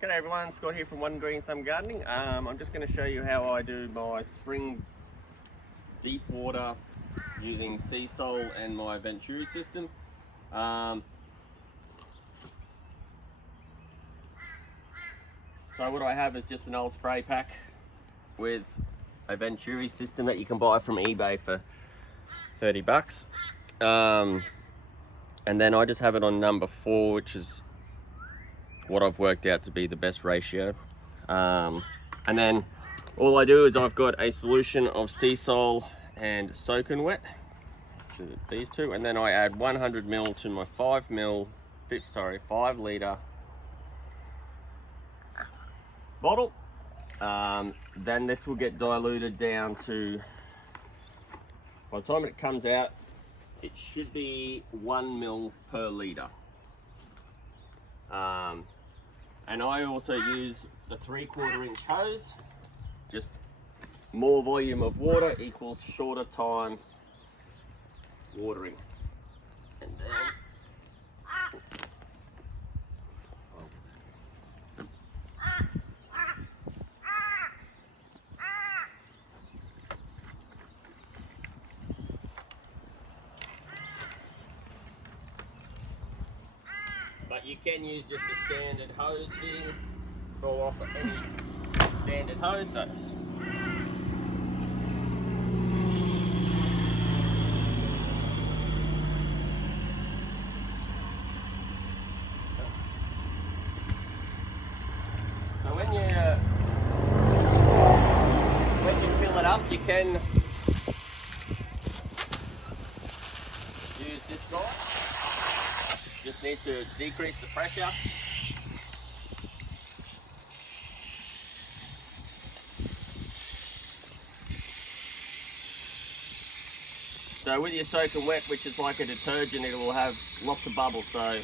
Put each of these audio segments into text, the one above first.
G'day everyone, Scott here from One Green Thumb Gardening. I'm just going to show you how I do my spring deep water using Seasol and my Venturi system. So what I have is just an old spray pack with a Venturi system that you can buy from eBay for 30 bucks. And then I just have it on number 4, which is what I've worked out to be the best ratio. And then all I do is I've got a solution of Seasol and Soak and Wet, which are these two, and then I add 100 ml to my 5 litre bottle. Then this will get diluted down to, by the time it comes out, it should be 1 ml per litre. And I also use the 3/4 inch hose. Just more volume of water equals shorter time watering. And then but you can use just a standard hose fitting, go off any standard hose. So when you fill it up, you can use this guy. Just need to decrease the pressure. So with your Soak and Wet, which is like a detergent, it will have lots of bubbles. So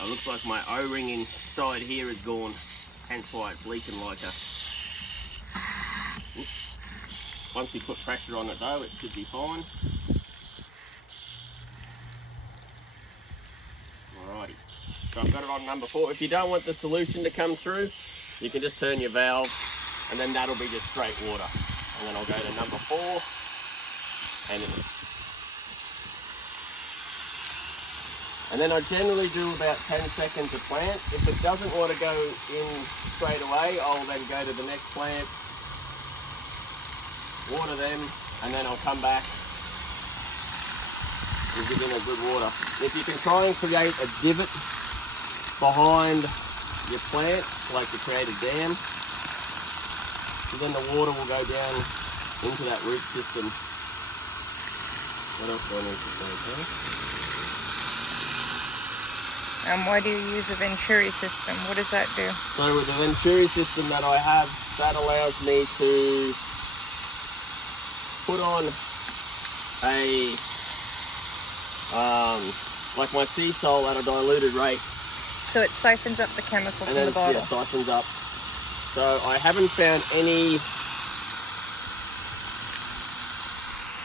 it looks like my O-ring inside here is gone, hence why it's leaking like a. Once you put pressure on it though, it should be fine. Alrighty, so I've got it on number 4. If you don't want the solution to come through, you can just turn your valve and then that'll be just straight water. And then I'll go to number 4 and then I generally do about 10 seconds a plant. If it doesn't want to go in straight away, I'll then go to the next plant, water them, and then I'll come back and give them a good water. If you can try and create a divot behind your plant, like to create a dam, so then the water will go down into that root system. What else do I need to say, okay? Why do you use a Venturi system? What does that do? So with the Venturi system that I have, that allows me to put on a like my Seasol at a diluted rate. So it siphons up the chemical from the bottle. Yeah, siphons up. So I haven't found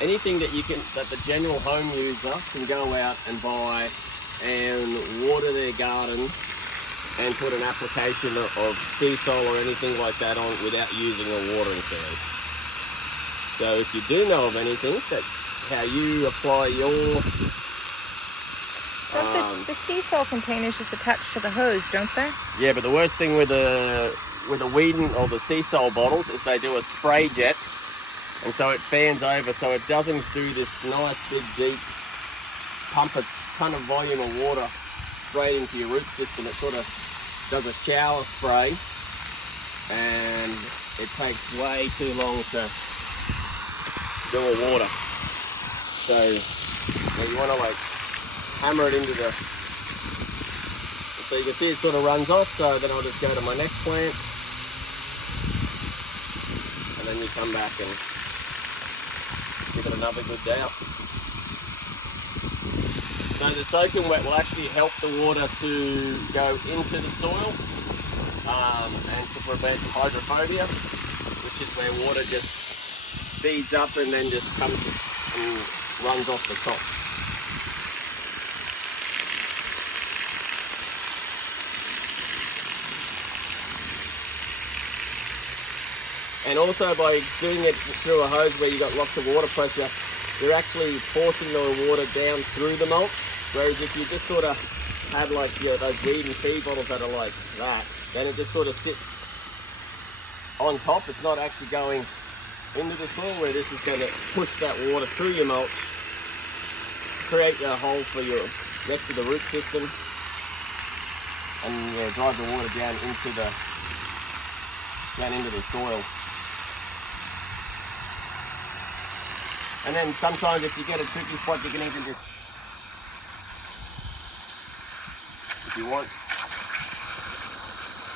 anything that the general home user can go out and buy and water their garden and put an application of Seasol or anything like that on without using a watering can. So if you do know of anything, that's how you apply your. The Seasol containers just attach to the hose, don't they? Yeah, but the worst thing with the Whedon or the Seasol bottles is they do a spray jet, and so it fans over, so it doesn't do this nice big deep pump a ton of volume of water straight into your root system. It sort of does a shower spray, and it takes way too long to do a water. So you want to like hammer it into the. So you can see it sort of runs off. So then I'll just go to my next plant, and then you come back and give it another good douse. So the Soak and Wet will actually help the water to go into the soil and to prevent hydrophobia, which is where water just feeds up and then just comes and runs off the top. And also by doing it through a hose where you've got lots of water pressure, you're actually forcing the water down through the malt. Whereas if you just sort of have like those weed and feed bottles that are like that, then it just sort of sits on top. It's not actually going into the soil, where this is going to push that water through your malt, create a hole for your rest of the root system, and drive the water down into the soil. And then sometimes if you get a tricky spot, you can even just, if you want,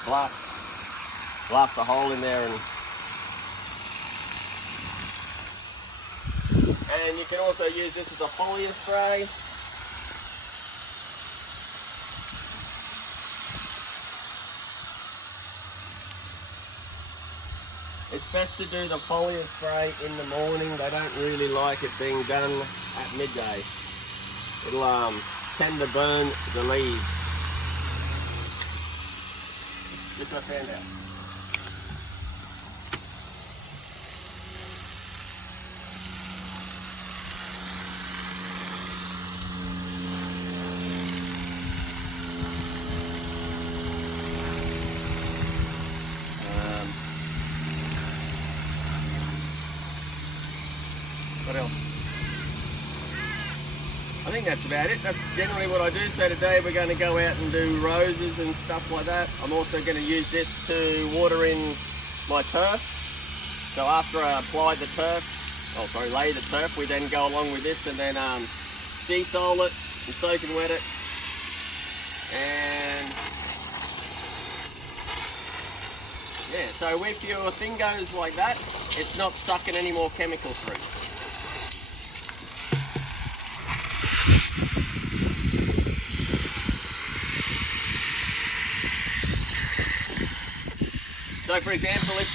blast a hole in there, and you can also use this as a foliar spray. It's best to do the foliar spray in the morning. They don't really like it being done at midday. It'll tend to burn the leaves. Just my hand out. What else? I think that's about it. That's generally what I do. So today we're going to go out and do roses and stuff like that. I'm also going to use this to water in my turf. So after I apply the turf, lay the turf, we then go along with this and then Seasol it and soak and wet it. And yeah, so if your thing goes like that, it's not sucking any more chemicals through. So for example, if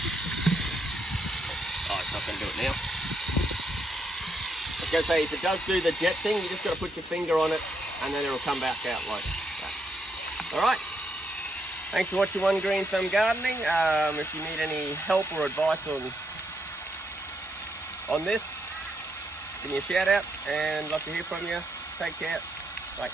it's not going to do it now. I was going to say, if it does do the jet thing, you just got to put your finger on it and then it'll come back out like that. Alright, thanks for watching One Green Thumb Gardening. If you need any help or advice on this, give me a shout out and love to hear from you. Take care. Bye.